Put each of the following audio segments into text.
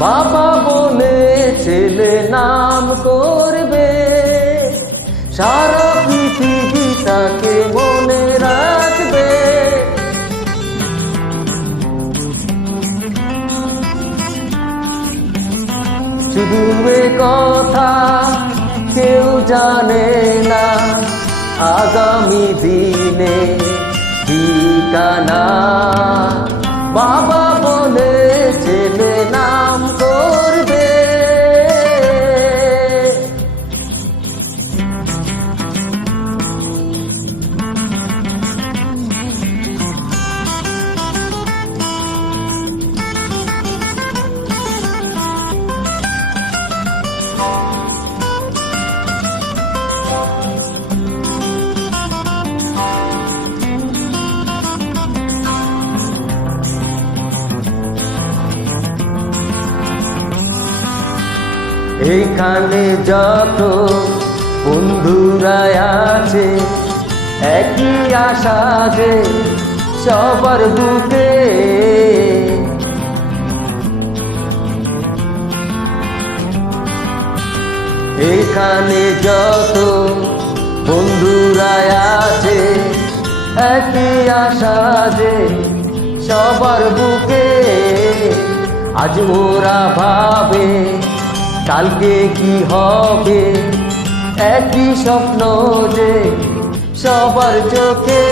বাবা বলে, ছেলে নাম করবে। সারা পৃথিবী তাকে মনে রাখবে। শুধু কথা কেউ জানে না, আগামী দিনে ঠিকানা। বাবা বলে, ছেলে এইখানে যত বন্ধুরা আছে, একই আশা যে সবার বুকে। এখানে যত বন্ধুরা আছে, একই আশা যে সবার বুকে। আজ ওরা ভাবে কালকে কি হবে? একই স্বপ্ন যে সবার চোখে।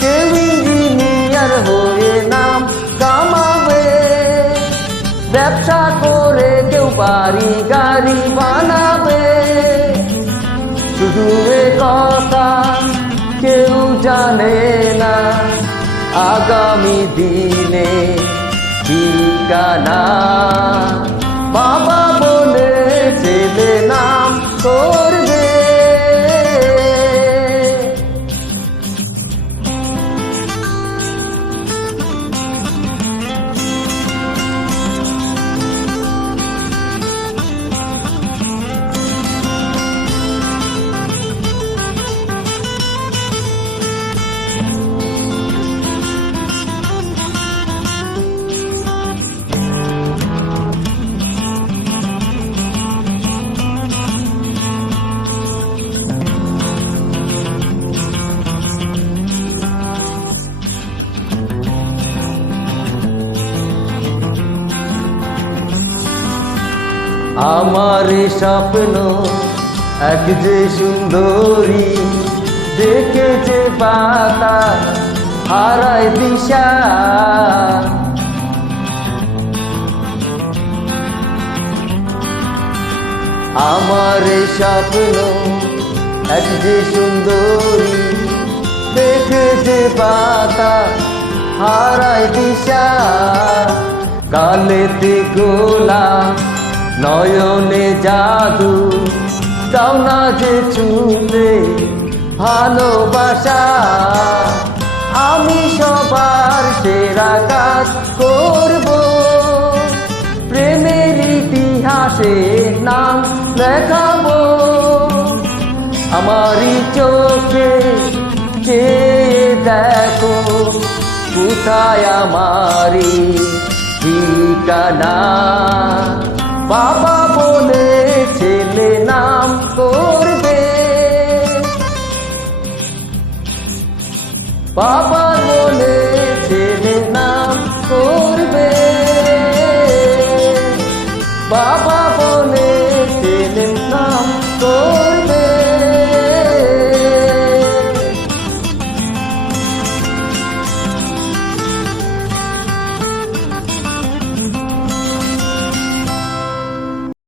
কেউ ইঞ্জিনিয়ার হয়ে নাম কামাবে। ব্যবসা করে কেউ বাড়ি গাড়ি বানাবে। শুধু এ কথা কেউ জানে না। আগামী দিনে ঠিকানা আমার স্বপ্ন, এক যে সুন্দরী দেখেছে পাতা হারায় দিশা। আমার স্বপ্ন, এক যে সুন্দরী দেখেছে পাতা হারায় দিশা। গালেতে গোলা নয়নে জাদু, দাও না যে চুলে ভালোবাসা। আমি সবার সেরা কাজ করব। প্রেমের ইতিহাসে নাম লেখাবো। আমারই চোখে কে দেখো? কোথায় আমারি ঠিকানা? বাবা বলে ছেলে নাম করবে। বাবা বলে ছেলে নাম করবে। বাবা